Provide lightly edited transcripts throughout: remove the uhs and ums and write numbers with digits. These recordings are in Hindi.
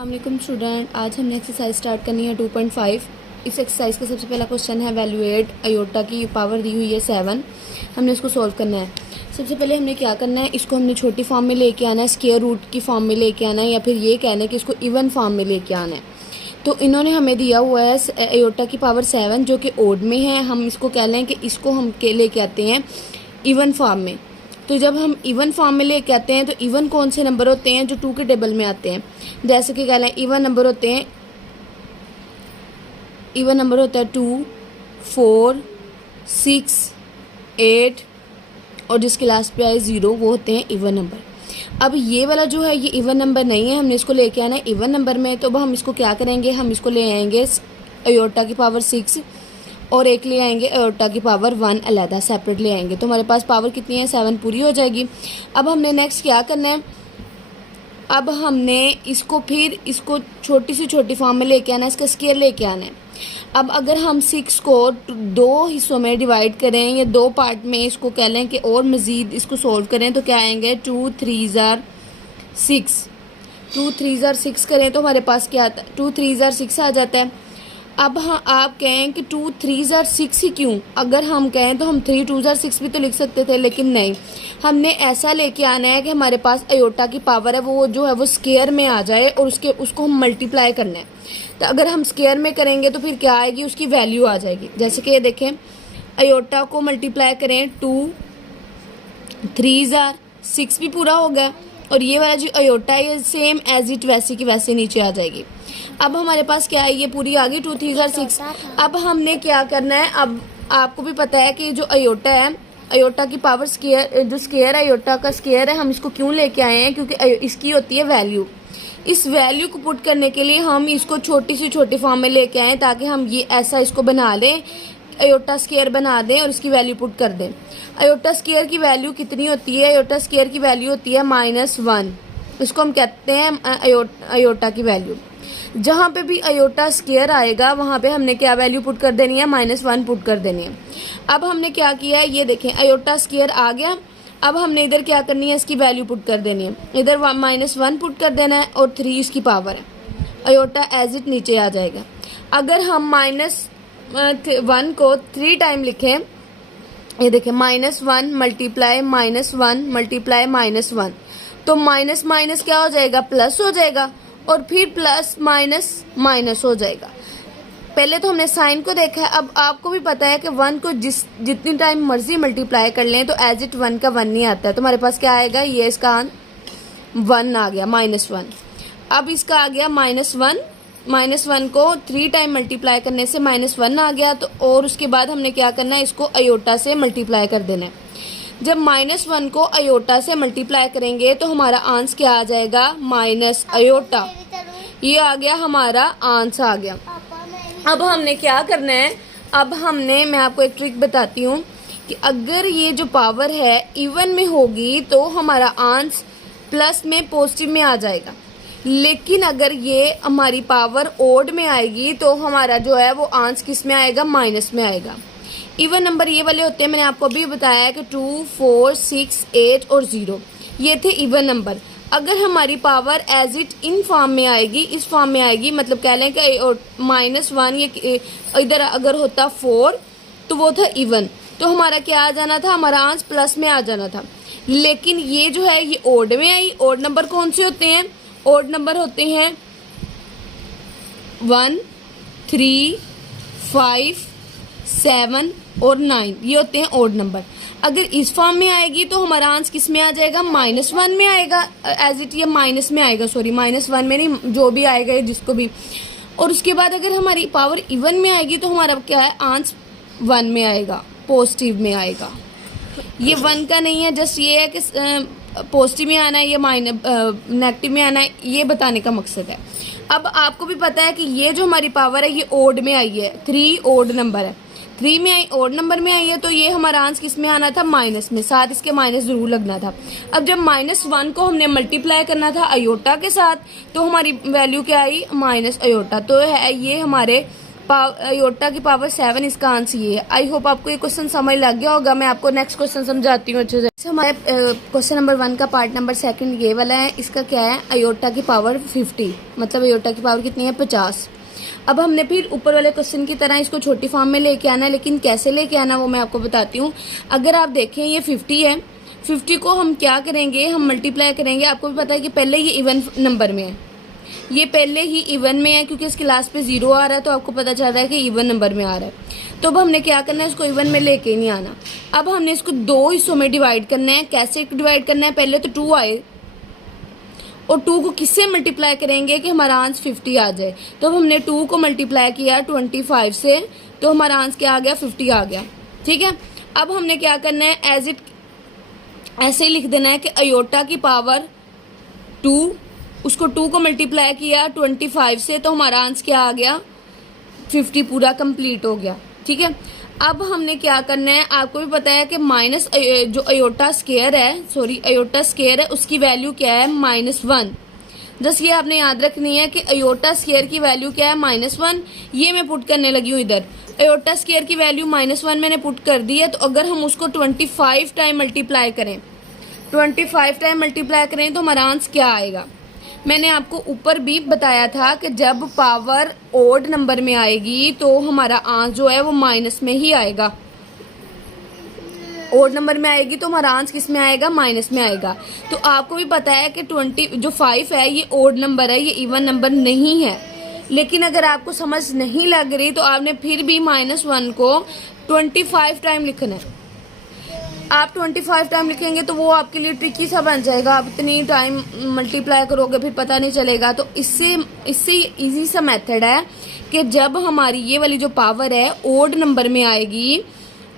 अस्सलाम स्टूडेंट, आज हमने एक्सरसाइज स्टार्ट करनी है 2.5। इस एक्सरसाइज का सबसे पहला क्वेश्चन है वैल्यूएट अयोटा की पावर दी हुई है 7। हमने इसको सॉल्व करना है। सबसे पहले हमने क्या करना है, इसको हमने छोटी फॉर्म में लेके आना है, स्क्वायर रूट की फॉर्म में लेके आना है, या फिर ये कहना है कि इसको इवन फॉर्म में लेके आना है। तो इन्होंने हमें दिया हुआ है अयोटा की पावर 7 जो कि ओड में है। हम इसको कह लें कि इसको हम लेके आते हैं इवन फॉर्म में। तो जब हम इवन फॉर्म में लेके आते हैं तो इवन कौन से नंबर होते हैं जो 2 के टेबल में आते हैं। जैसे कि कह लें इवन नंबर होते हैं, इवन नंबर होता है 2, 4, 6, 8 और जिसके लास्ट पे आए 0 वो होते हैं इवन नंबर। अब ये वाला जो है ये इवन नंबर नहीं है, हमने इसको लेके आना है इवन नंबर में। तो अब हम इसको क्या करेंगे, हम इसको ले आएंगे अयोटा की पावर 6 और एक ले आएंगे अयोटा की पावर 1 अलहदा सेपरेट ले आएंगे। तो हमारे पास पावर कितनी है, 7 पूरी हो जाएगी। अब हमने नेक्स्ट क्या करना है, अब हमने इसको छोटी से छोटी फॉर्म में लेके आना है, इसका स्क्वायर लेके आना है। अब अगर हम 6 को 2 हिस्सों में डिवाइड करें या 2 पार्ट में इसको कह लें कि और मज़ीद इसको सॉल्व करें तो क्या आएंगे 2 3 जार 6, 2 3 जार 6 करें तो हमारे पास क्या आता है 2 3 जार 6 आ जाता है। अब हाँ आप कहें कि 2 3 जार 6 ही क्यों, अगर हम कहें तो हम 3 2 जार 6 भी तो लिख सकते थे, लेकिन नहीं, हमने ऐसा लेके आना है कि हमारे पास अयोटा की पावर है वो जो है वो स्क्वायर में आ जाए और उसको हम मल्टीप्लाई करना है। तो अगर हम स्क्वायर में करेंगे तो फिर क्या आएगी, उसकी वैल्यू आ जाएगी। जैसे कि ये देखें, अयोटा को मल्टीप्लाई करें 2 3 जार 6 भी पूरा होगा और ये वाला जो अयोटा है ये सेम एज इट वैसे की वैसे नीचे आ जाएगी। अब हमारे पास क्या है, ये पूरी आ गई 2 3 जार 6। अब हमने क्या करना है, अब आपको भी पता है कि जो अयोटा है, अयोटा की पावर स्क्वायर, जो स्क्वायर है अयोटा का स्क्वायर है, हम इसको क्यों लेके आए हैं, क्योंकि इसकी होती है वैल्यू। इस वैल्यू को पुट करने के लिए हम इसको छोटी से छोटी फॉर्म में लेके आए ताकि हम ये ऐसा इसको बना लें, अयोटा स्क्वायर बना दें और इसकी वैल्यू पुट कर दें। अयोटा स्क्वायर की वैल्यू कितनी होती है, अयोटा स्क्वायर की वैल्यू होती है -1। इसको हम कहते हैं अयोटा की वैल्यू। जहाँ पे भी अयोटा स्क्वायर आएगा वहाँ पे हमने क्या वैल्यू पुट कर देनी है, -1 पुट कर देनी है। अब हमने क्या किया है, ये देखें अयोटा स्क्वायर आ गया। अब हमने इधर क्या करनी है, इसकी वैल्यू पुट कर देनी है, इधर -1 पुट कर देना है और 3 इसकी पावर है, अयोटा एज इट नीचे आ जाएगा। अगर हम -1 को 3 टाइम लिखें, ये देखें -1 मल्टीप्लाई -1 मल्टीप्लाई -1, तो माइनस माइनस क्या हो जाएगा, प्लस हो जाएगा और फिर प्लस माइनस माइनस हो जाएगा। पहले तो हमने साइन को देखा है, अब आपको भी पता है कि 1 को जितनी टाइम मर्जी मल्टीप्लाई कर लें तो एज इट 1 का 1 नहीं आता है। तो हमारे पास क्या आएगा, ये इसका 1 आ गया -1। अब इसका आ गया -1 को 3 टाइम मल्टीप्लाई करने से -1 आ गया। तो और उसके बाद हमने क्या करना है, इसको अयोटा से मल्टीप्लाई कर देना है। जब -1 को अयोटा से मल्टीप्लाई करेंगे तो हमारा आंसर क्या आ जाएगा, माइनस अयोटा। ये आ गया हमारा आंसर आ गया। अब हमने क्या करना है, अब हमने, मैं आपको एक ट्रिक बताती हूँ कि अगर ये जो पावर है इवन में होगी तो हमारा आंसर प्लस में पॉजिटिव में आ जाएगा, लेकिन अगर ये हमारी पावर ओड में आएगी तो हमारा जो है वो आंसर किस में आएगा, माइनस में आएगा। इवन नंबर ये वाले होते हैं, मैंने आपको अभी बताया है कि 2 4 6 8 और 0 ये थे इवन नंबर। अगर हमारी power as it in form में आएगी, इस फॉर्म में आएगी, मतलब कह लें कि -1 ये इधर अगर होता 4 तो वो था इवन, तो हमारा क्या आ जाना था, हमारा आंसर प्लस में आ जाना था। लेकिन ये जो है ये ओड में आई। ओड नंबर कौन से होते हैं, ओड नंबर होते हैं 1 3 5 7 और 9, ये होते हैं ओड नंबर। अगर इस फॉर्म में आएगी तो हमारा आंसर किस में आ जाएगा, -1 में आएगा, एज इट ये माइनस में आएगा, सॉरी -1 में नहीं, जो भी आएगा जिसको भी। और उसके बाद अगर हमारी पावर इवन में आएगी तो हमारा क्या है, आंसर 1 में आएगा, पॉजिटिव में आएगा। ये 1 का नहीं है, जस्ट ये है कि पॉजिटिव में आना है या नेगेटिव में आना है, ये बताने का मकसद है। अब आपको भी पता है कि ये जो हमारी पावर है ये ओड में आई है, 3 ओड नंबर है, 3 में आई, ओड नंबर में आई है, तो ये हमारा आंसर किस में आना था, माइनस में, साथ इसके माइनस जरूर लगना था। अब जब -1 को हमने मल्टीप्लाई करना था अयोटा के साथ तो हमारी वैल्यू क्या आई, माइनस अयोटा। तो है ये हमारे आयोटा की पावर 7, इसका आंसर ये है। आई होप आपको ये क्वेश्चन समझ लग गया होगा। मैं आपको नेक्स्ट क्वेश्चन समझाती हूँ अच्छे से। हमारे क्वेश्चन नंबर 1 का पार्ट नंबर 2 ये वाला है। इसका क्या है, आयोटा की पावर 50, मतलब आयोटा की पावर कितनी है, 50। अब हमने फिर ऊपर वाले क्वेश्चन की तरह इसको छोटी फॉर्म में लेके आना है, लेकिन कैसे लेके आना वो मैं आपको बताती हूँ। अगर आप देखें ये 50 है, 50 को हम क्या करेंगे, हम मल्टीप्लाई करेंगे। आपको भी पता है कि पहले ये इवन नंबर में है, ये पहले ही इवन में है क्योंकि इसके लास्ट पे 0 आ रहा है, तो आपको पता चल रहा है कि इवन नंबर में आ रहा है। तो अब हमने क्या करना है, इसको इवन में लेके नहीं आना। अब हमने इसको 2 हिस्सों में डिवाइड करना है। कैसे डिवाइड करना है, पहले तो 2 आए और 2 को किससे मल्टीप्लाई करेंगे कि हमारा आंसर 50 आ जाए। तो अब हमने 2 को मल्टीप्लाई किया 25 से, तो हमारा आंसर क्या आ गया, 50 आ गया। ठीक है, अब हमने क्या करना है, एज इट ऐसे ही लिख देना है कि आयोटा की पावर 2, उसको 2 को मल्टीप्लाई किया 25 से, तो हमारा आंसर क्या आ गया, 50 पूरा कंप्लीट हो गया। ठीक है, अब हमने क्या करना है, आपको भी पता है कि माइनस जो आयोटा स्क्वायर है, सॉरी आयोटा स्क्वायर है, उसकी वैल्यू क्या है, -1। जस्ट ये आपने याद रखनी है कि आयोटा स्क्वायर की वैल्यू क्या है, -1। ये मैं पुट करने लगी हूँ इधर। आयोटा स्क्वायर की वैल्यू -1 मैंने पुट कर दी है। तो अगर हम उसको 25 टाइम मल्टीप्लाई करें, 25 टाइम मल्टीप्लाई करें तो हमारा आंसर क्या आएगा। मैंने आपको ऊपर भी बताया था कि जब पावर ओड नंबर में आएगी तो हमारा आंसर जो है वो माइनस में ही आएगा। ओड नंबर में आएगी तो हमारा आंसर किस में आएगा, माइनस में आएगा। तो आपको भी पता है कि 5 है ये ओड नंबर है, ये इवन नंबर नहीं है। लेकिन अगर आपको समझ नहीं लग रही तो आपने फिर भी -1 को 25 टाइम लिखना है। आप 25 टाइम लिखेंगे तो वो आपके लिए ट्रिकी सा बन जाएगा। आप इतनी टाइम मल्टीप्लाई करोगे फिर पता नहीं चलेगा। तो इससे इजी सा मेथड है कि जब हमारी ये वाली जो पावर है ओड नंबर में आएगी,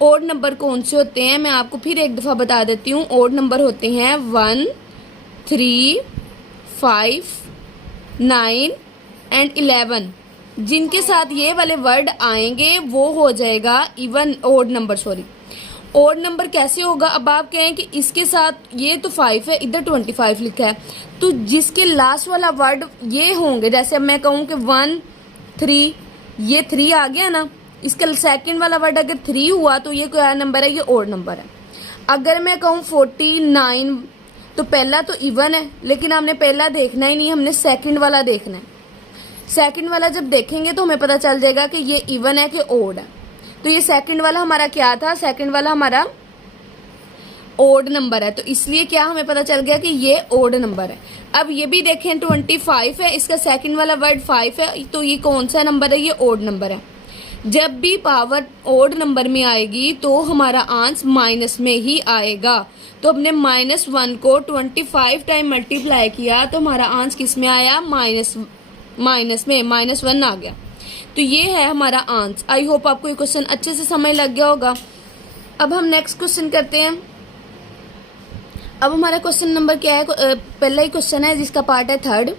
ओड नंबर कौन से होते हैं मैं आपको फिर एक दफ़ा बता देती हूँ। ओड नंबर होते हैं 1, 3, 5, 9 एंड 11। जिनके साथ ये वाले वर्ड आएंगे वो हो जाएगा even odd number, sorry odd number कैसे होगा। अब आप कहें कि इसके साथ ये तो 5 है, इधर 25 लिखा है, तो जिसके लास्ट वाला वर्ड ये होंगे, जैसे अब मैं कहूँ कि 1, 3, ये 3 आ गया ना, इसका सेकंड वाला वर्ड अगर 3 हुआ तो ये क्या नंबर है, ये ओड नंबर है। अगर मैं कहूँ 49, तो पहला तो इवन है, लेकिन हमने पहला देखना ही नहीं, हमने सेकंड वाला देखना है। सेकंड वाला जब देखेंगे तो हमें पता चल जाएगा कि ये इवन है कि ओड है। तो ये सेकंड वाला हमारा क्या था, सेकंड वाला हमारा ओड नंबर है, तो इसलिए क्या हमें पता चल गया कि ये ओड नंबर है। अब ये भी देखें 25 है, इसका सेकंड वाला वर्ड 5 है, तो ये कौन सा नंबर है, ये ओड नंबर है। जब भी पावर ओड नंबर में आएगी तो हमारा आंसर माइनस में ही आएगा। तो हमने -1 को 25 टाइम मल्टीप्लाई किया तो हमारा आंसर किस में आया, माइनस में, -1 आ गया। तो ये है हमारा आंसर। आई होप आपको ये क्वेश्चन अच्छे से समझ लग गया होगा। अब हम नेक्स्ट क्वेश्चन करते हैं। अब हमारा क्वेश्चन नंबर क्या है, पहला ही क्वेश्चन है जिसका पार्ट है 3rd।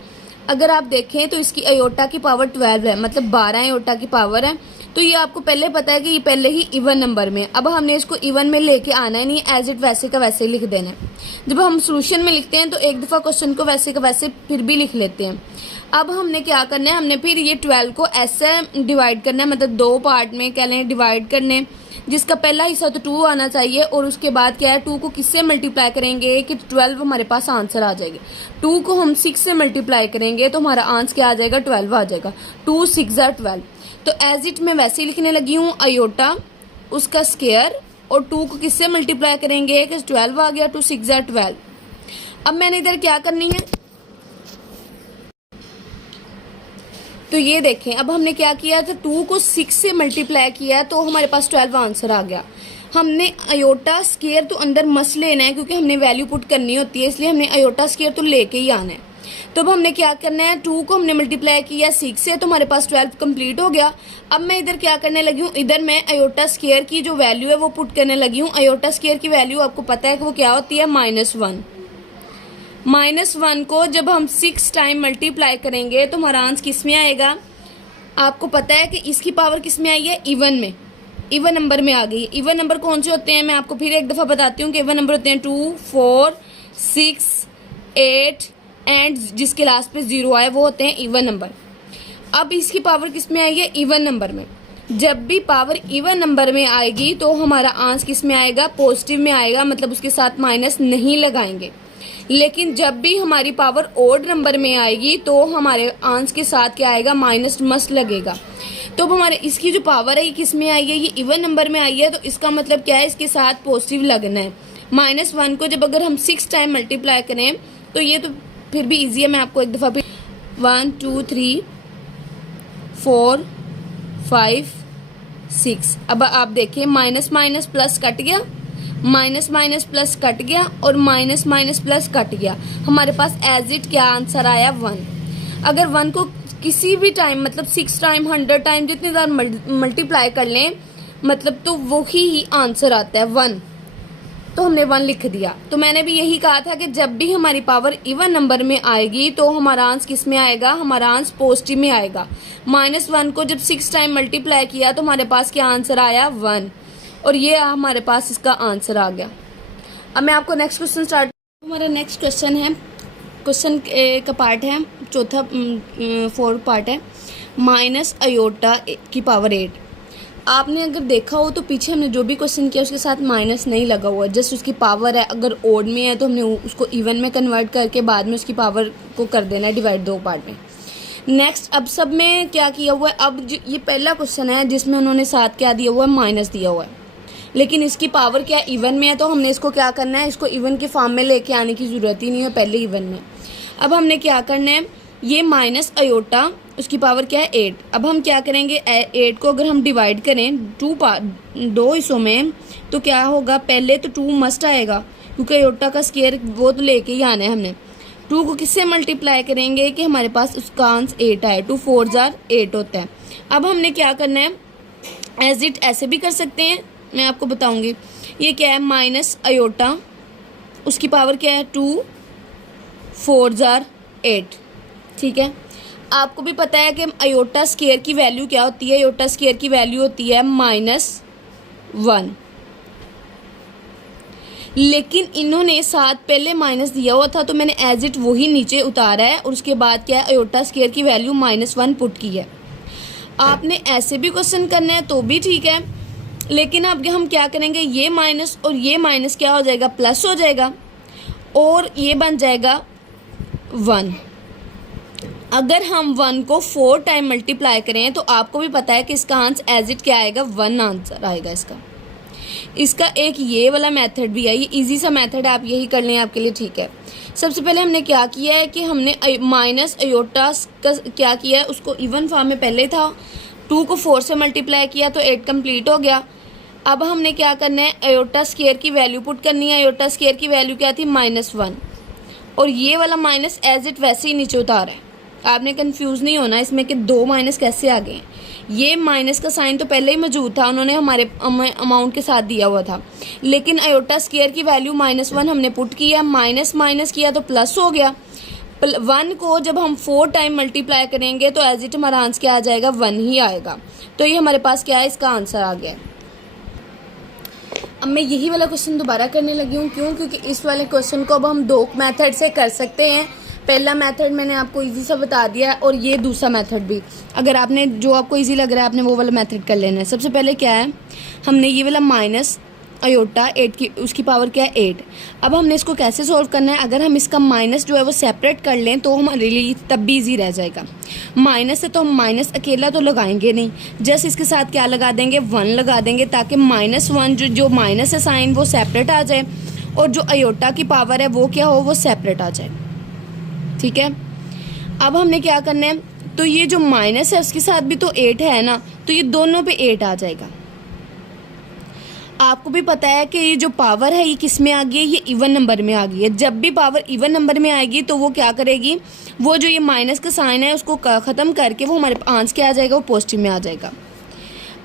अगर आप देखें तो इसकी आयोटा की पावर 12 है, मतलब 12 आयोटा की पावर है। तो ये आपको पहले पता है कि ये पहले ही इवन नंबर में। अब हमने इसको इवन में लेके आना ही नहीं, एज इट वैसे का वैसे ही लिख देना है। जब हम सोल्यूशन में लिखते हैं तो एक दफ़ा क्वेश्चन को वैसे का वैसे फिर भी लिख लेते हैं। अब हमने क्या करना है, हमने फिर ये 12 को ऐसे डिवाइड करना है, मतलब 2 पार्ट में कह लें डिवाइड करने, जिसका पहला हिस्सा तो 2 आना चाहिए और उसके बाद क्या है 2 को किससे मल्टीप्लाई करेंगे कि 12 हमारे पास आंसर आ जाएगी। 2 को हम 6 से मल्टीप्लाई करेंगे तो हमारा आंसर क्या आ जाएगा, 12 आ जाएगा। 2 6 12। तो एज इट मैं वैसे ही लिखने लगी हूँ, आयोटा उसका स्क्वायर और 2 को किससे मल्टीप्लाई करेंगे कि 12 आ गया, 2 6 12। अब मैंने इधर क्या करनी है, तो ये देखें अब हमने क्या किया था, 2 को 6 से मल्टीप्लाई किया तो हमारे पास 12 आंसर आ गया। हमने आयोटा स्क्वायर तो अंदर मस लेना है क्योंकि हमने वैल्यू पुट करनी होती है, इसलिए हमने आयोटा स्क्वायर तो लेके ही आना है। तो अब हमने क्या करना है, 2 को हमने मल्टीप्लाई किया 6 से तो हमारे पास 12 कंप्लीट हो गया। अब मैं इधर क्या करने लगी हूँ, इधर मैं आयोटा स्क्वायर की जो वैल्यू है वो पुट करने लगी हूँ। आयोटा स्क्वायर की वैल्यू आपको पता है कि वो क्या होती है, -1। -1 को जब हम 6 टाइम मल्टीप्लाई करेंगे तो हमारा आंसर किस में आएगा, आपको पता है कि इसकी पावर किस में आई है, इवन में, इवन नंबर में आ गई है। इवन नंबर कौन से होते हैं मैं आपको फिर एक दफ़ा बताती हूँ कि इवन नंबर होते हैं 2, 4, 6, 8 एंड जिसके लास्ट पे 0 आए वो होते हैं इवन नंबर। अब इसकी पावर किस में आई है? इवन नंबर में। जब भी पावर इवन नंबर में आएगी तो हमारा आंसर किस में आएगा? पॉजिटिव में आएगा, मतलब उसके साथ माइनस नहीं लगाएंगे। लेकिन जब भी हमारी पावर ओड नंबर में आएगी तो हमारे आंसर के साथ क्या आएगा? माइनस मस्ट लगेगा। तो अब हमारे इसकी जो पावर है ये किस में आई है? ये इवन नंबर में आई है, तो इसका मतलब क्या है? इसके साथ पॉजिटिव लगना है। -1 को जब अगर हम 6 टाइम मल्टीप्लाई करें तो ये तो फिर भी ईजी है, मैं आपको एक दफ़ा फिर 1 2 3 4 5 6। अब आप देखिए माइनस माइनस प्लस कट गया, माइनस माइनस प्लस कट गया और माइनस माइनस प्लस कट गया। हमारे पास एज इट क्या आंसर आया? 1। अगर 1 को किसी भी टाइम मतलब 6 टाइम 100 टाइम जितनी बार मल्टीप्लाई कर लें मतलब तो वही आंसर आता है 1। तो हमने 1 लिख दिया। तो मैंने भी यही कहा था कि जब भी हमारी पावर इवन नंबर में आएगी तो हमारा आंसर किस में आएगा? हमारा आंसर पॉजिटिव में आएगा। -1 को जब 6 टाइम मल्टीप्लाई किया तो हमारे पास क्या आंसर आया? 1। और ये हमारे पास इसका आंसर आ गया। अब मैं आपको नेक्स्ट क्वेश्चन स्टार्ट। हमारा नेक्स्ट क्वेश्चन है, क्वेश्चन का पार्ट है चौथा 4 पार्ट है, माइनस अयोटा की पावर 8। आपने अगर देखा हो तो पीछे हमने जो भी क्वेश्चन किया उसके साथ माइनस नहीं लगा हुआ, जस्ट उसकी पावर है। अगर ओड में है तो हमने उसको इवन में कन्वर्ट करके बाद में उसकी पावर को कर देना है डिवाइड 2 पार्ट में। नेक्स्ट अब सब में क्या किया हुआ है? अब ये पहला क्वेश्चन है जिसमें उन्होंने साथ क्या दिया हुआ है? माइनस दिया हुआ है, लेकिन इसकी पावर क्या इवन में है, तो हमने इसको क्या करना है? इसको इवन के फॉर्म में लेके आने की ज़रूरत ही नहीं है, पहले इवन में। अब हमने क्या करना है? ये माइनस अयोटा उसकी पावर क्या है? 8। अब हम क्या करेंगे? 8 को अगर हम डिवाइड करें 2 हिस्सों में तो क्या होगा? पहले तो 2 मस्ट आएगा क्योंकि अयोटा का स्क्वायर वो तो लेके ही आना है हमने। 2 को किससे मल्टीप्लाई करेंगे कि हमारे पास उसका आंसर 8 आए? 2 4 जार 8 होता है। अब हमने क्या करना है? एज इट ऐसे भी कर सकते हैं, मैं आपको बताऊंगी। ये क्या है? माइनस अयोटा उसकी पावर क्या है? 2 4 जार 8। ठीक है, आपको भी पता है कि अयोटा स्क्वायर की वैल्यू क्या होती है? अयोटा स्क्वायर की वैल्यू होती है -1। लेकिन इन्होंने साथ पहले माइनस दिया हुआ था तो मैंने एज इट वही नीचे उतारा है और उसके बाद क्या है? अयोटा स्क्वायर की वैल्यू -1 पुट की है। आपने ऐसे भी क्वेश्चन करना है तो भी ठीक है, लेकिन अब हम क्या करेंगे? ये माइनस और ये माइनस क्या हो जाएगा? प्लस हो जाएगा और ये बन जाएगा 1। अगर हम 1 को 4 टाइम मल्टीप्लाई करें तो आपको भी पता है कि इसका आंसर एज इट क्या आएगा? 1 आंसर आएगा इसका। इसका एक ये वाला मेथड भी है, ये इजी सा मेथड है, आप यही कर लें आपके लिए ठीक है। सबसे पहले हमने क्या किया है कि हमने माइनस अयोटा का क्या किया है? उसको इवन फॉर्म में पहले था, 2 को 4 से मल्टीप्लाई किया तो 8 कंप्लीट हो गया। अब हमने क्या करना है? अयोटा स्क्वायर की वैल्यू पुट करनी है। अयोटा स्क्वायर की वैल्यू क्या थी? -1। और ये वाला माइनस एज इट वैसे ही नीचे उतारा है। आपने कंफ्यूज नहीं होना इसमें कि 2 माइनस कैसे आ गए। ये माइनस का साइन तो पहले ही मौजूद था, उन्होंने हमारे अमाउंट के साथ दिया हुआ था, लेकिन अयोटा स्क्वायर की वैल्यू -1 हमने पुट किया, माइनस माइनस किया तो प्लस हो गया। 1 को जब हम 4 टाइम मल्टीप्लाई करेंगे तो एज इट हमारा आंसर क्या आ जाएगा? 1 ही आएगा। तो ये हमारे पास क्या है? इसका आंसर आ गया। अब मैं यही वाला क्वेश्चन दोबारा करने लगी हूँ, क्यों? क्योंकि इस वाले क्वेश्चन को अब हम 2 मेथड से कर सकते हैं। पहला मेथड मैंने आपको इजी सा बता दिया है और ये दूसरा मेथड भी, अगर आपने जो आपको इजी लग रहा है आपने वो वाला मेथड कर लेना है। सबसे पहले क्या है? हमने ये वाला माइनस अयोटा 8 की उसकी पावर क्या है? 8। अब हमने इसको कैसे सॉल्व करना है? अगर हम इसका माइनस जो है वो सेपरेट कर लें तो हमारे लिए तब भी ईजी रह जाएगा। माइनस है तो हम माइनस अकेला तो लगाएंगे नहीं, जस्ट इसके साथ क्या लगा देंगे? 1 लगा देंगे, ताकि -1 जो माइनस है साइन वो सेपरेट आ जाए और जो अयोटा की पावर है वो क्या हो? वो सेपरेट आ जाए। ठीक है, अब हमने क्या करना है? तो ये जो माइनस है उसके साथ भी तो 8 है ना, तो ये दोनों पे 8 आ जाएगा। आपको भी पता है कि ये जो पावर है ये किस में आ गई है? ये इवन नंबर में आ गई है। जब भी पावर इवन नंबर में आएगी तो वो क्या करेगी? वो जो ये माइनस का साइन है उसको ख़त्म करके वो हमारे आंसर क्या आ जाएगा? वो पॉजिटिव में आ जाएगा।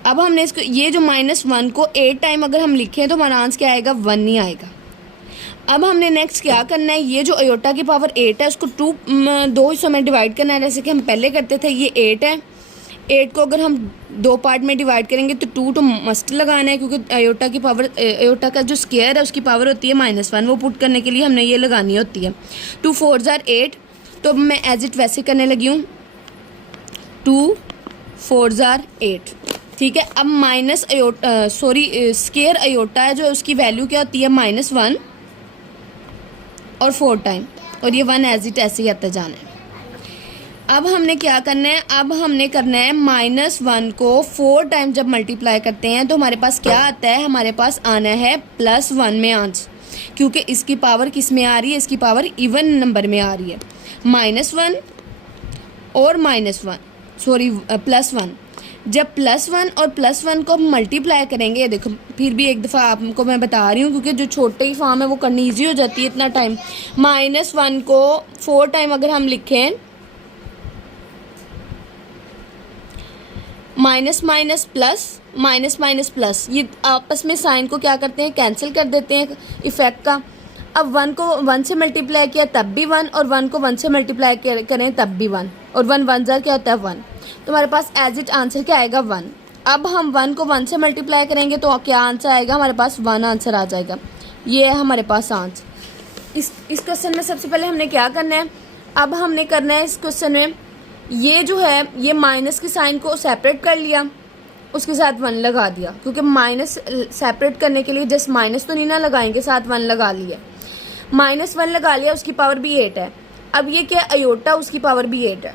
अब हमने इसको ये जो -1 को 8 टाइम अगर हम लिखें तो हमारा आंसर क्या आएगा? 1 ही आएगा। अब हमने नेक्स्ट क्या करना है? ये जो अयोटा की पावर 8 है उसको 2 हिस्सों में डिवाइड करना है, जैसे कि हम पहले करते थे। ये 8 है, 8 को अगर हम 2 पार्ट में डिवाइड करेंगे तो 2 तो मस्ट लगाना है, क्योंकि अयोटा की पावर अयोटा का जो स्क्वायर है उसकी पावर होती है -1, वो पुट करने के लिए हमने ये लगानी होती है। 2 4 जार 8। तो अब मैं एज इट वैसे करने लगी हूँ। 2 4 जार 8, ठीक है। अब माइनस अयोटा स्केयर अयोटा है जो उसकी वैल्यू क्या होती है -1 और 4 टाइम, और ये 1 एज इट ऐसे ही आता जाना है। अब हमने क्या करना है, अब हमने करना है -1 को 4 टाइम जब मल्टीप्लाई करते हैं तो हमारे पास क्या आता है, हमारे पास आना है +1 में आंसर, क्योंकि इसकी पावर किस में आ रही है, इसकी पावर इवन नंबर में आ रही है। -1 और +1, जब +1 और +1 को हम मल्टीप्लाई करेंगे, देखो फिर भी एक दफ़ा आपको मैं बता रही हूँ क्योंकि जो छोटे ही फॉर्म है वो करनी ईजी हो जाती है इतना टाइम। -1 को 4 टाइम अगर हम लिखें, माइनस माइनस प्लस, ये आपस में साइन को क्या करते हैं, कैंसिल कर देते हैं इफेक्ट का। अब 1 को 1 से मल्टीप्लाई किया तब भी 1, और 1 को 1 से मल्टीप्लाई करें तब भी 1, और 1 जार क्या होता है 1, तो हमारे पास एज इट आंसर क्या आएगा 1। अब हम 1 को 1 से मल्टीप्लाई करेंगे तो क्या आंसर आएगा, हमारे पास 1 आंसर आ जाएगा। ये है हमारे पास आंसर। इस क्वेश्चन में सबसे पहले हमने क्या करना है, अब हमने करना है इस क्वेश्चन में ये जो है ये माइनस के साइन को सेपरेट कर लिया, उसके साथ 1 लगा दिया, क्योंकि माइनस सेपरेट करने के लिए जस्ट माइनस तो नहीं ना लगाएंगे, साथ 1 लगा लिया, -1 लगा लिया, उसकी पावर भी 8 है। अब ये क्या अयोटा, उसकी पावर भी 8 है,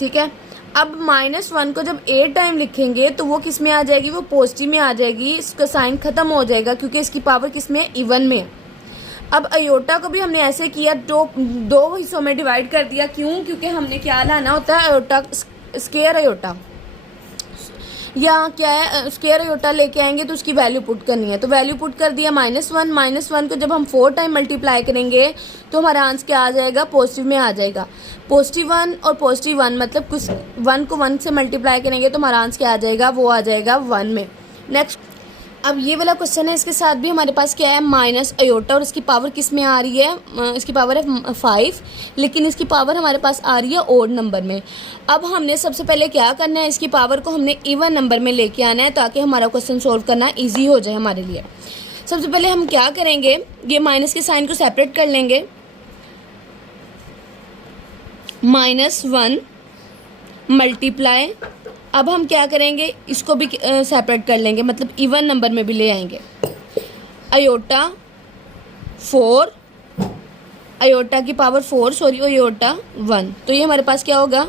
ठीक है। अब -1 को जब 8 टाइम लिखेंगे तो वो किस में आ जाएगी, वो पॉजिटिव में आ जाएगी, इसका साइन खत्म हो जाएगा क्योंकि इसकी पावर किस में, इवन में है। अब अयोटा को भी हमने ऐसे किया, दो हिस्सों में डिवाइड कर दिया, क्यों, क्योंकि हमने क्या लाना होता है, अयोटा स्केयर अयोटा, या क्या है स्केयर अयोटा लेके आएंगे तो उसकी वैल्यू पुट करनी है, तो वैल्यू पुट कर दिया -1 को जब हम 4 टाइम मल्टीप्लाई करेंगे तो हमारा आंसर क्या आ जाएगा, पॉजिटिव में आ जाएगा। +1 और +1 मतलब कुछ 1 को 1 से मल्टीप्लाई करेंगे तो हमारा आंसर क्या आ जाएगा, वो आ जाएगा 1 में। नेक्स्ट, अब ये वाला क्वेश्चन है, इसके साथ भी हमारे पास क्या है, माइनस अयोटा, और इसकी पावर किस में आ रही है, इसकी पावर है 5, लेकिन इसकी पावर हमारे पास आ रही है ओड नंबर में। अब हमने सबसे पहले क्या करना है, इसकी पावर को हमने इवन नंबर में लेके आना है ताकि हमारा क्वेश्चन सोल्व करना ईजी हो जाए हमारे लिए। सबसे पहले हम क्या करेंगे, ये माइनस के साइन को सेपरेट कर लेंगे, -1 मल्टीप्लाई, अब हम क्या करेंगे, इसको भी सेपरेट कर लेंगे, मतलब इवन नंबर में भी ले आएंगे, अयोटा 4, अयोटा की पावर 4, अयोटा 1, तो ये हमारे पास क्या होगा,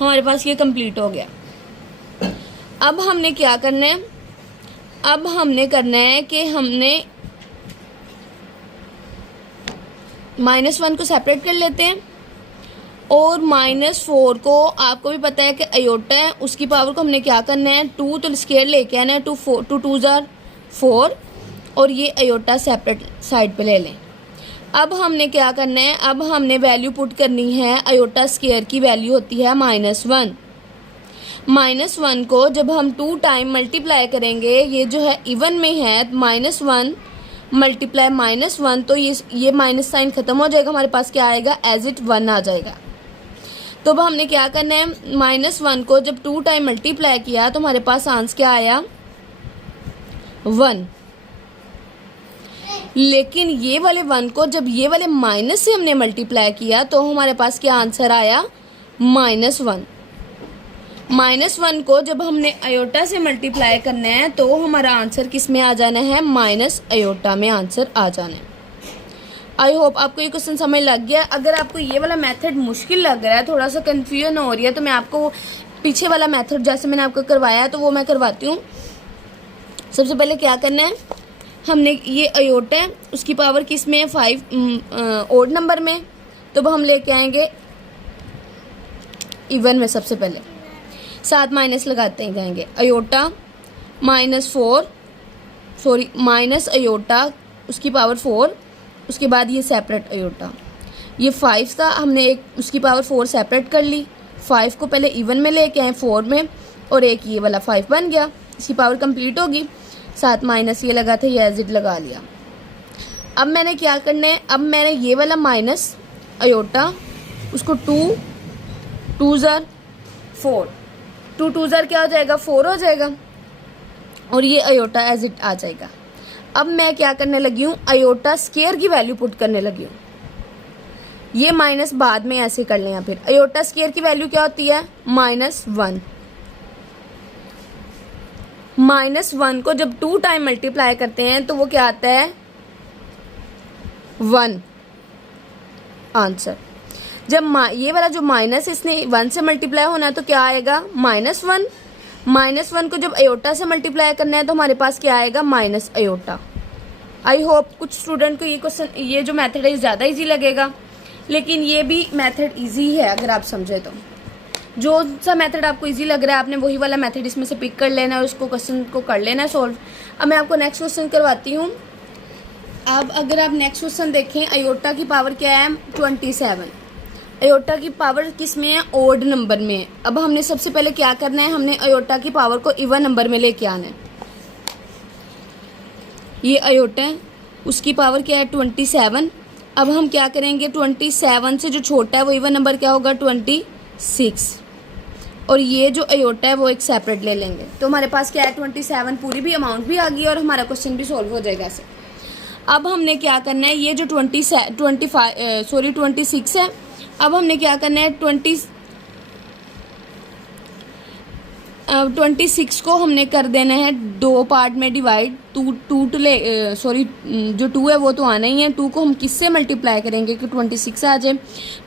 हमारे पास ये कंप्लीट हो गया। अब हमने क्या करना है, अब हमने करना है कि हमने -1 को सेपरेट कर लेते हैं, और -4 को आपको भी पता है कि अयोटा है, उसकी पावर को हमने क्या करना है, 2 तो स्केयर लेके आना है, 2 जार 4, और ये अयोटा सेपरेट साइड पे ले लें। अब हमने क्या करना है, अब हमने वैल्यू पुट करनी है, अयोटा स्केयर की वैल्यू होती है -1, -1 को जब हम 2 टाइम मल्टीप्लाई करेंगे, ये जो है इवन में है, -1 मल्टीप्लाई -1, तो ये माइनस साइन खत्म हो जाएगा, हमारे पास क्या आएगा, एज इट 1 आ जाएगा। तो अब हमने क्या करना है, -1 को जब 2 टाइम मल्टीप्लाई किया तो हमारे पास आंसर क्या आया, 1, लेकिन ये वाले 1 को जब ये वाले माइनस से हमने मल्टीप्लाई किया तो हमारे पास क्या आंसर आया, -1। -1 को जब हमने अयोटा से मल्टीप्लाई करना है तो हमारा आंसर किस में आ जाना है, माइनस अयोटा में आंसर आ जाना है। आई होप आपको ये क्वेश्चन समझ लग गया। अगर आपको ये वाला मेथड मुश्किल लग रहा है, थोड़ा सा कन्फ्यूजन हो रही है, तो मैं आपको पीछे वाला मेथड जैसे मैंने आपको करवाया है तो वो मैं करवाती हूँ। सबसे पहले क्या करना है, हमने ये अयोटा है, उसकी पावर किस में है, 5 ओड नंबर में, तो अब हम लेके आएंगे इवन में। सबसे पहले साथ माइनस लगाते हैं, जाएंगे अयोटा माइनस अयोटा, उसकी पावर 4, उसके बाद ये सेपरेट अयोटा, ये 5 था, हमने एक उसकी पावर 4 सेपरेट कर ली, 5 को पहले इवन में लेके आए 4 में, और एक ये वाला 5 बन गया, इसकी पावर कंप्लीट होगी, साथ माइनस ये लगा था, ये एज इट लगा लिया। अब मैंने क्या करना है, अब मैंने ये वाला माइनस अयोटा, उसको 2 जार 4, 2 जार क्या हो जाएगा, 4 हो जाएगा, और ये अयोटा एज इट आ जाएगा। अब मैं क्या करने लगी हूँ, अयोटा स्केयर की वैल्यू पुट करने लगी हूँ। ये माइनस बाद में ऐसे कर लें। फिर अयोटा स्क्वायर की वैल्यू क्या होती है? -1। -1 को जब 2 टाइम मल्टीप्लाई करते हैं तो वो क्या आता है? 1 आंसर। जब ये वाला जो माइनस इसने 1 से मल्टीप्लाई होना है तो क्या आएगा? -1। -1 को जब अयोटा से मल्टीप्लाई करना है तो हमारे पास क्या आएगा? Minus iota. आई होप कुछ स्टूडेंट को ये क्वेश्चन, ये जो मेथड है ज़्यादा इजी लगेगा, लेकिन ये भी मेथड इजी है अगर आप समझे तो। जो सा मेथड आपको इजी लग रहा है आपने वही वाला मेथड इसमें से पिक कर लेना है और उसको क्वेश्चन को कर लेना है सॉल्व। अब मैं आपको नेक्स्ट क्वेश्चन करवाती हूँ। अब अगर आप नेक्स्ट क्वेश्चन देखें, अयोटा की पावर क्या है? 27। अयोटा की पावर किस में है? ओड नंबर में है। अब हमने सबसे पहले क्या करना है? हमने अयोटा की पावर को इवन नंबर में लेके आना है। ये अयोटा है, उसकी पावर क्या है? 27। अब हम क्या करेंगे? 27 से जो छोटा है वो इवन नंबर क्या होगा? 26। और ये जो अयोटा है वो एक सेपरेट ले लेंगे। तो हमारे पास क्या है? 27 पूरी भी अमाउंट भी आ गई और हमारा क्वेश्चन भी सॉल्व हो जाएगा ऐसे। अब हमने क्या करना है? ये जो 26 है, अब हमने क्या करना है? 26 को हमने कर देना है 2 पार्ट में डिवाइड। जो 2 है वो तो आना ही है। 2 को हम किससे मल्टीप्लाई करेंगे कि 26 आ जाए?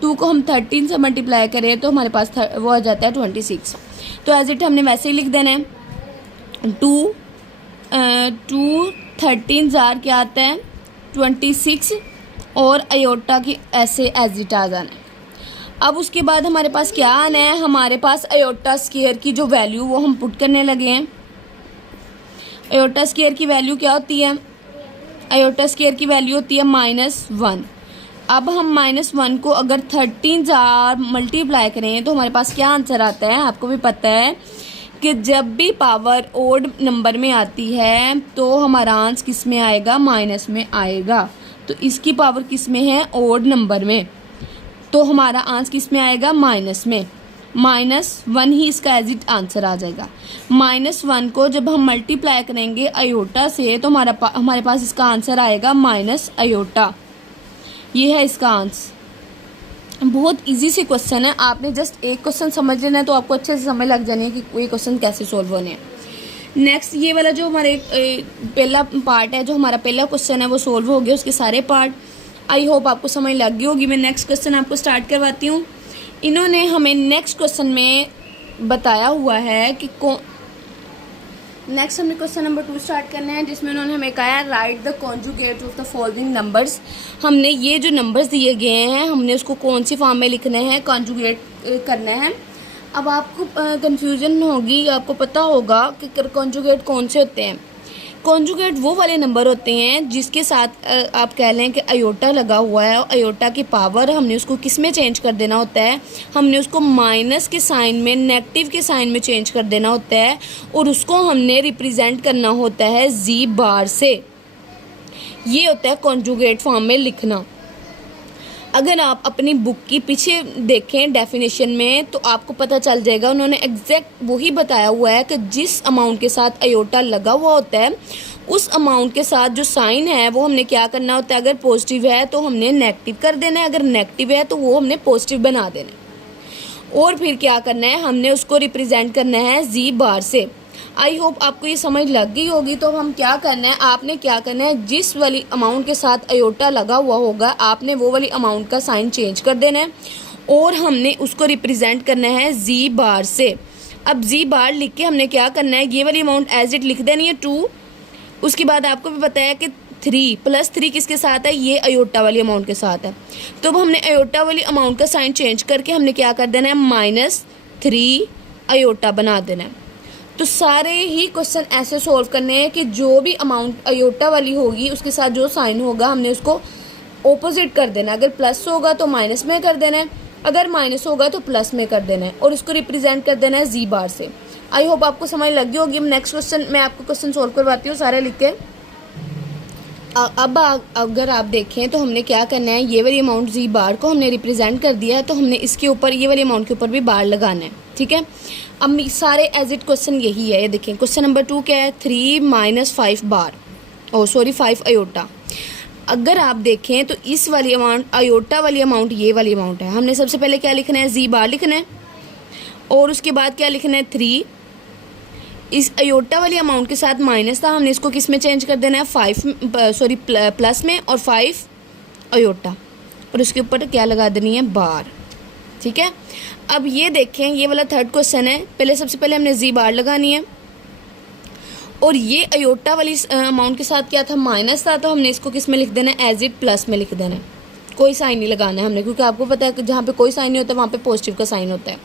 2 को हम 13 से मल्टीप्लाई करें तो हमारे पास वो आ जाता है 26। तो एज इट हमने वैसे ही लिख देना है। 2 13 जार क्या आता है? 26 और अयोटा की ऐसे एज इट आ जाना है। अब उसके बाद हमारे पास क्या आना है? हमारे पास अयोटा स्क्वायर की जो वैल्यू वो हम पुट करने लगे हैं। अयोटा स्क्वायर की वैल्यू क्या होती है? अयोटा स्क्वायर की वैल्यू होती है -1। अब हम -1 को अगर 13 जार मल्टीप्लाई करें तो हमारे पास क्या आंसर आता है? आपको भी पता है कि जब भी पावर ओड नंबर में आती है तो हमारा आंसर किस में आएगा? माइनस में आएगा। तो इसकी पावर किस में है? ओड नंबर में। तो हमारा आंसर किस में आएगा? माइनस में। -1 ही इसका एज इट आंसर आ जाएगा। -1 को जब हम मल्टीप्लाई करेंगे अयोटा से तो हमारे पास इसका आंसर आएगा माइनस अयोटा। ये है इसका आंसर। बहुत इजी से क्वेश्चन है, आपने जस्ट एक क्वेश्चन समझ लेना है तो आपको अच्छे से समझ लग जानी है कि ये क्वेश्चन कैसे सॉल्व होने हैं। नेक्स्ट ये वाला जो हमारे पहला पार्ट है, जो हमारा पहला क्वेश्चन है वो सॉल्व हो गया, उसके सारे पार्ट। आई होप आपको समझ लग गई होगी। मैं नेक्स्ट क्वेश्चन आपको स्टार्ट करवाती हूँ। इन्होंने हमें नेक्स्ट क्वेश्चन में बताया हुआ है कि नेक्स्ट हमने क्वेश्चन नंबर 2 स्टार्ट करना है, जिसमें उन्होंने हमें कहा है right the conjugate of the following numbers. हमने ये जो नंबर्स दिए गए हैं हमने उसको कौन सी फॉर्म में लिखना है, कॉन्जुगेट करना है। अब आपको कंफ्यूजन होगी, आपको पता होगा कि कॉन्जुगेट कौन से होते हैं। कॉन्जुगेट वो वाले नंबर होते हैं जिसके साथ आप कह लें कि अयोटा लगा हुआ है और अयोटा की पावर हमने उसको किस में चेंज कर देना होता है? हमने उसको माइनस के साइन में, नेगेटिव के साइन में चेंज कर देना होता है और उसको हमने रिप्रेजेंट करना होता है जी बार से। ये होता है कॉन्जुगेट फॉर्म में लिखना। अगर आप अपनी बुक की पीछे देखें डेफिनेशन में तो आपको पता चल जाएगा, उन्होंने एग्जैक्ट वही बताया हुआ है कि जिस अमाउंट के साथ अयोटा लगा हुआ होता है उस अमाउंट के साथ जो साइन है वो हमने क्या करना होता है। अगर पॉजिटिव है तो हमने नेगेटिव कर देना है, अगर नेगेटिव है तो वो हमने पॉजिटिव बना देना है और फिर क्या करना है, हमने उसको रिप्रेजेंट करना है जी बार से। आई होप आपको ये समझ लग गई होगी। तो हम क्या करना है, आपने क्या करना है, जिस वाली अमाउंट के साथ अयोटा लगा हुआ होगा आपने वो वाली अमाउंट का साइन चेंज कर देना है और हमने उसको रिप्रेजेंट करना है जी बार से। अब जी बार लिख के हमने क्या करना है, ये वाली अमाउंट एज इट लिख देनी है 2। उसके बाद आपको भी पता है कि 3 + 3 किसके साथ है? ये अयोटा वाली अमाउंट के साथ है। तो अब हमने अयोटा वाली अमाउंट का साइन चेंज करके हमने क्या कर देना है, -3 अयोटा बना देना है। तो सारे ही क्वेश्चन ऐसे सॉल्व करने हैं कि जो भी अमाउंट अयोटा वाली होगी उसके साथ जो साइन होगा हमने उसको ऑपोजिट कर देना है। अगर प्लस होगा तो माइनस में कर देना है, अगर माइनस होगा तो प्लस में कर देना है और उसको रिप्रेजेंट कर देना है जी बार से। आई होप आपको समझ लग गई होगी। नेक्स्ट क्वेश्चन मैं आपको क्वेश्चन सॉल्व करवाती हूँ सारे लिख के। अब अगर आप देखें तो हमने क्या करना है, ये वाली अमाउंट जी बार को हमने रिप्रेजेंट कर दिया है तो हमने इसके ऊपर ये वाली अमाउंट के ऊपर भी बार लगाना है। ठीक है, अब सारे एज इट क्वेश्चन यही है। ये देखें क्वेश्चन नंबर 2 क्या है, 3 - 5 बार 5 अयोटा। अगर आप देखें तो इस वाली अमाउंट, अयोटा वाली अमाउंट, ये वाली अमाउंट है, हमने सबसे पहले क्या लिखना है, जी बार लिखना है, और उसके बाद क्या लिखना है 3। इस अयोटा वाली अमाउंट के साथ माइनस था, हमने इसको किस में चेंज कर देना है, 5 प्लस में, और 5 अयोटा, और उसके ऊपर क्या लगा देनी है, बार। ठीक है, अब ये देखें, ये वाला थर्ड क्वेश्चन है। पहले सबसे पहले हमने जी बार लगानी है, और ये अयोटा वाली अमाउंट के साथ क्या था, माइनस था, तो हमने इसको किस में लिख देना है, एज इट प्लस में लिख देना है। कोई साइन नहीं लगाना है हमने, क्योंकि आपको पता है कि जहाँ पे कोई साइन नहीं होता वहाँ पे पॉजिटिव का साइन होता है।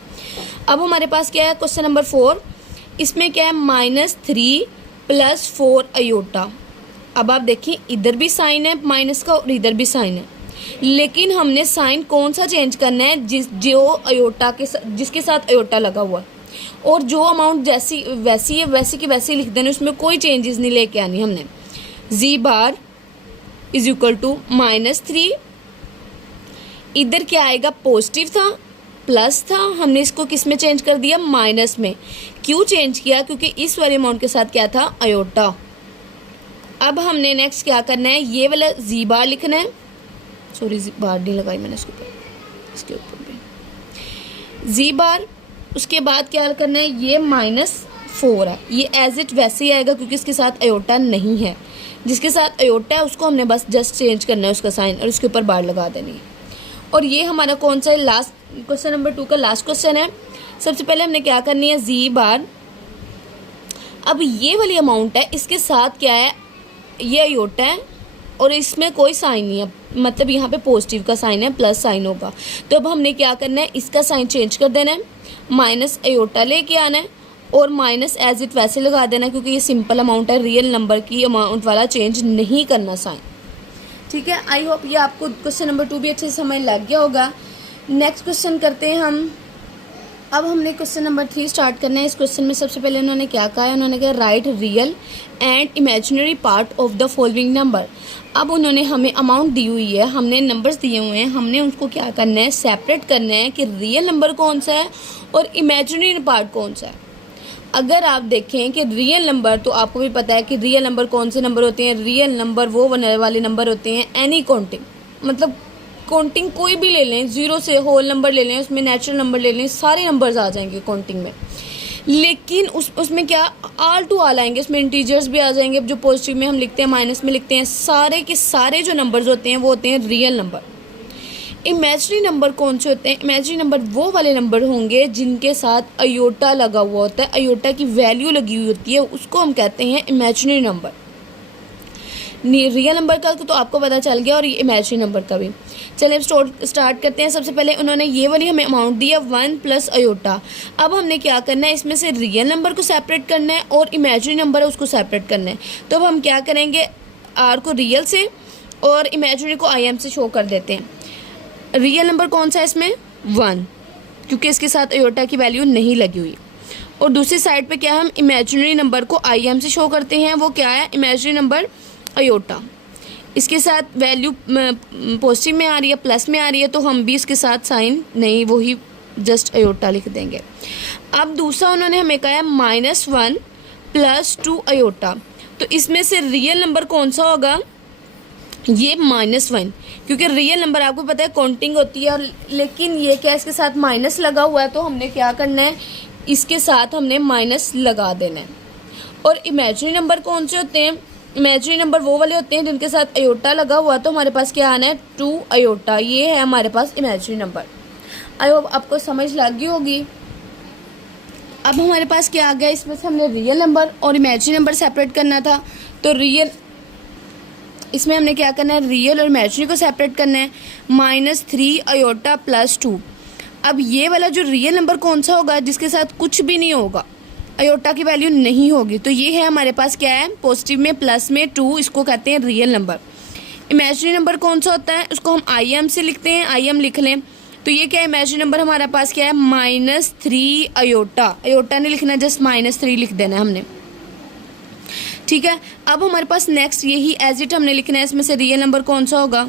अब हमारे पास क्या है, क्वेश्चन नंबर 4, इसमें क्या है, -3 + 4 अयोटा। अब आप देखिए, इधर भी साइन है माइनस का और इधर भी साइन है, लेकिन हमने साइन कौन सा चेंज करना है, जो अयोटा के जिसके साथ अयोटा लगा हुआ है, और जो अमाउंट जैसी वैसी है वैसी की वैसी लिख देना, उसमें कोई चेंजेस नहीं लेके आनी हमने। जी बार इज इक्वल टू -3, इधर क्या आएगा, पॉजिटिव था, प्लस था, हमने इसको किस में चेंज कर दिया, माइनस में। क्यों चेंज किया, क्योंकि इस वाले अमाउंट के साथ क्या था, अयोटा। अब हमने नेक्स्ट क्या करना है, ये वाला जी बार लिखना है, सॉरी बार नहीं लगाई मैंने इसके ऊपर भी जी बार। उसके बाद क्या करना है, ये -4 है, ये एज इट वैसे ही आएगा क्योंकि इसके साथ अयोटा नहीं है। जिसके साथ अयोटा है उसको हमने बस जस्ट चेंज करना है उसका साइन, और उसके ऊपर बार लगा देनी है। और ये हमारा कौन सा है, लास्ट क्वेश्चन नंबर 2 का लास्ट क्वेश्चन है। सबसे पहले हमने क्या करनी है, जी बार। अब ये वाली अमाउंट है, इसके साथ क्या है, ये अयोटा है और इसमें कोई साइन नहीं है, मतलब यहाँ पे पॉजिटिव का साइन है, प्लस साइन होगा। तो अब हमने क्या करना है, इसका साइन चेंज कर देना है, माइनस अयोटा लेके आना है, और माइनस एज इट वैसे लगा देना है, क्योंकि ये सिंपल अमाउंट है, रियल नंबर की अमाउंट वाला चेंज नहीं करना साइन। ठीक है, आई होप ये आपको क्वेश्चन नंबर 2 भी अच्छे से समझ लग गया होगा। नेक्स्ट क्वेश्चन करते हैं हम। अब हमने क्वेश्चन नंबर 3 स्टार्ट करना है। इस क्वेश्चन में सबसे पहले उन्होंने क्या कहा है, उन्होंने कहा right real and imaginary part of the following number. अब उन्होंने हमें अमाउंट दी हुई है, हमने नंबर्स दिए हुए हैं, हमने उनको क्या करना है, सेपरेट करना है कि रियल नंबर कौन सा है और इमेजिनरी पार्ट कौन सा है। अगर आप देखें कि रियल नंबर, तो आपको भी पता है कि रियल नंबर कौन से नंबर होते हैं, रियल नंबर वो बनने वाले नंबर होते हैं एनी काउंटिंग, मतलब काउंटिंग कोई भी ले लें, 0 से होल नंबर ले लें, उसमें नेचुरल नंबर ले लें, सारे नंबर्स आ जाएंगे काउंटिंग में। लेकिन उसमें क्या ऑल टू ऑल आएंगे, उसमें इंटीजर्स भी आ जाएंगे, जो पॉजिटिव में हम लिखते हैं, माइनस में लिखते हैं, सारे के सारे जो नंबर्स होते हैं वो होते हैं रियल नंबर। इमेजिनरी नंबर कौन से होते हैं, इमेजिनरी नंबर वो वाले नंबर होंगे जिनके साथ अयोटा लगा हुआ होता है, अयोटा की वैल्यू लगी हुई होती है, उसको हम कहते हैं इमेजिनरी नंबर। रियल नंबर का तो आपको पता चल गया, और ये इमेजिनरी नंबर का भी। चलिए अब स्टार्ट करते हैं। सबसे पहले उन्होंने ये वाली हमें अमाउंट दिया 1 + अयोटा। अब हमने क्या करना है, इसमें से रियल नंबर को सेपरेट करना है और इमेजिनरी नंबर है उसको सेपरेट करना है। तो अब हम क्या करेंगे, आर को रियल से और इमेजिनरी को IM से शो कर देते हैं। रियल नंबर कौन सा है इसमें, 1, क्योंकि इसके साथ अयोटा की वैल्यू नहीं लगी हुई। और दूसरी साइड पे क्या है, हम इमेजिनरी नंबर को IM से शो करते हैं, वो क्या है, इमेजिनरी नंबर अयोटा। इसके साथ वैल्यू पॉजिटिव में आ रही है, प्लस में आ रही है, तो हम भी इसके साथ साइन नहीं, वही जस्ट अयोटा लिख देंगे। अब दूसरा उन्होंने हमें कहा है -1 + 2 अयोटा। तो इसमें से रियल नंबर कौन सा होगा, ये -1, क्योंकि रियल नंबर आपको पता है काउंटिंग होती है, लेकिन ये क्या इसके साथ माइनस लगा हुआ है, तो हमने क्या करना है, इसके साथ हमने माइनस लगा देना है। और इमेजिनरी नंबर कौन से होते हैं, इमेजिनरी नंबर वो वाले होते हैं जिनके साथ अयोटा लगा हुआ, तो हमारे पास क्या आना है, 2 अयोटा, ये है हमारे पास इमेजिनरी नंबर। आई होप आपको समझ लग गई होगी। अब हमारे पास क्या आ गया, इसमें से हमने रियल नंबर और इमेजिनरी नंबर सेपरेट करना था, तो रियल, इसमें हमने क्या करना है, रियल और इमेजिनरी को सेपरेट करना है, -3 अयोटा + 2। अब ये वाला जो रियल नंबर कौन सा होगा, जिसके साथ कुछ भी नहीं होगा, अयोटा की वैल्यू नहीं होगी, तो ये है हमारे पास क्या है, पॉजिटिव में प्लस में 2, इसको कहते हैं रियल नंबर। इमेजिनरी नंबर कौन सा होता है, उसको हम IM से लिखते हैं, IM लिख लें, तो ये क्या है, इमेजिनरी नंबर हमारे पास क्या है, -3 अयोटा, अयोटा नहीं लिखना, जस्ट -3 लिख देना है हमने। ठीक है, अब हमारे पास नेक्स्ट यही एज इट हमने लिखना है। इसमें से रियल नंबर कौन सा होगा,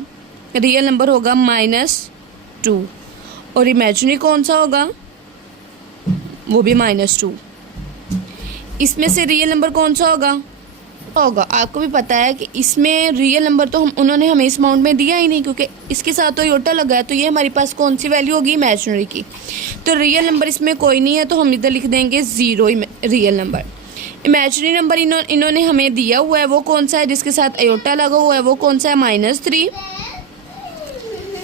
रियल नंबर होगा -2, और इमेजिनरी कौन सा होगा, वो भी -2। इसमें से रियल नंबर कौन सा होगा, होगा। आपको भी पता है कि इसमें रियल नंबर तो उन्होंने हमें इस अमाउंट में दिया ही नहीं, क्योंकि इसके साथ तो आयोटा लगा है, तो ये हमारे पास कौन सी वैल्यू होगी, इमेजिनरी की। तो रियल नंबर इसमें कोई नहीं है, तो हम इधर लिख देंगे 0 रियल नंबर। इमेजिनरी नंबर इन्होंने हमें दिया हुआ है, वो कौन सा है जिसके साथ आयोटा लगा हुआ है, वो कौन सा है, -3।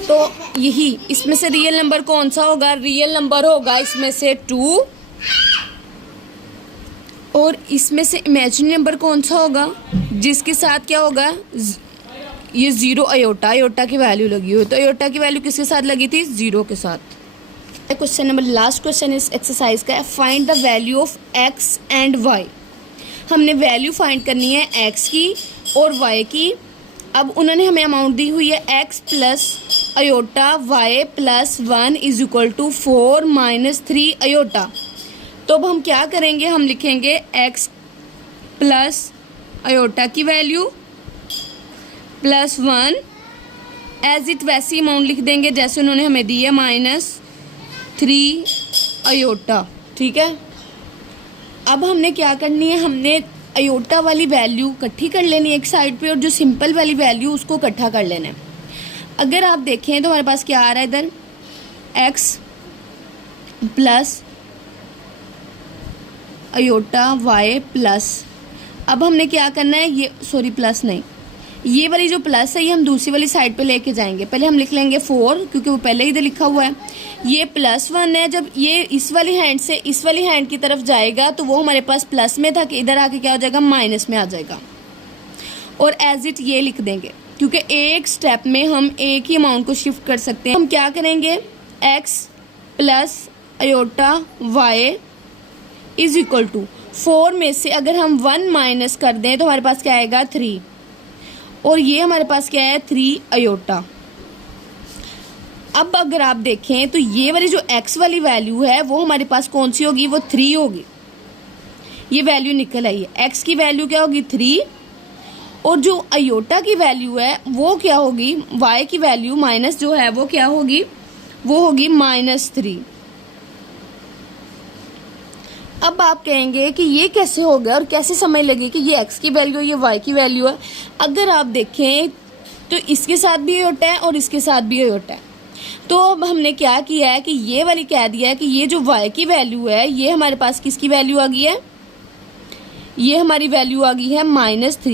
तो यही इसमें से रियल नंबर कौन सा होगा, रियल नंबर होगा इसमें से 2, और इसमें से इमेजिनरी नंबर कौन सा होगा जिसके साथ क्या होगा, ये 0 आयोटा की वैल्यू लगी हुई। तो आयोटा की वैल्यू किसके साथ लगी थी, 0 के साथ। क्वेश्चन नंबर, लास्ट क्वेश्चन इस एक्सरसाइज का है, find the value of x and y। हमने वैल्यू फाइंड करनी है x की और y की। अब उन्होंने हमें अमाउंट दी हुई है x plus iota y plus 1 is equal to 4 minus 3 iota. तो अब हम क्या करेंगे, हम लिखेंगे x प्लस आयोटा की वैल्यू प्लस 1 एज इट वैसी अमाउंट लिख देंगे जैसे उन्होंने हमें दी है, -3 आयोटा। ठीक है, अब हमने क्या करनी है, हमने आयोटा वाली वैल्यू इकट्ठी कर लेनी है एक साइड पे, और जो सिंपल वाली वैल्यू उसको इकट्ठा कर लेना है। अगर आप देखें तो हमारे पास क्या आ रहा है इधर, x plus iota y plus, अब हमने क्या करना है, ये सॉरी प्लस नहीं, ये वाली जो प्लस है ये हम दूसरी वाली साइड पे लेके जाएंगे। पहले हम लिख लेंगे 4, क्योंकि वो पहले ही इधर लिखा हुआ है। ये +1 है, जब ये इस वाली हैंड से इस वाली हैंड की तरफ जाएगा तो वो हमारे पास प्लस में था, कि इधर आके क्या हो जाएगा, माइनस में आ जाएगा। और एज इट ये लिख देंगे, क्योंकि एक स्टेप में हम एक ही अमाउंट को शिफ्ट कर सकते हैं। हम क्या करेंगे, x plus iota y is equal to 4 में से अगर हम 1 माइनस कर दें तो हमारे पास क्या आएगा, 3, और ये हमारे पास क्या है, 3 आयोटा। अब अगर आप देखें तो ये वाली जो x वाली वैल्यू है वो हमारे पास कौन सी होगी, वो 3 होगी। ये वैल्यू निकल आई है, x की वैल्यू क्या होगी, 3, और जो आयोटा की वैल्यू है वो क्या होगी, y की वैल्यू माइनस जो है वो क्या होगी, वो होगी -3। अब आप कहेंगे कि ये कैसे हो गया और कैसे समझ लगी कि ये x की वैल्यू है, ये y की वैल्यू है। अगर आप देखें तो इसके साथ भी आयोटा है और इसके साथ भी आयोटा है। तो अब हमने क्या किया है कि ये वाली कह दिया है कि ये जो y की वैल्यू है ये हमारे पास किसकी वैल्यू आ गई है, ये हमारी वैल्यू आ गई है -3।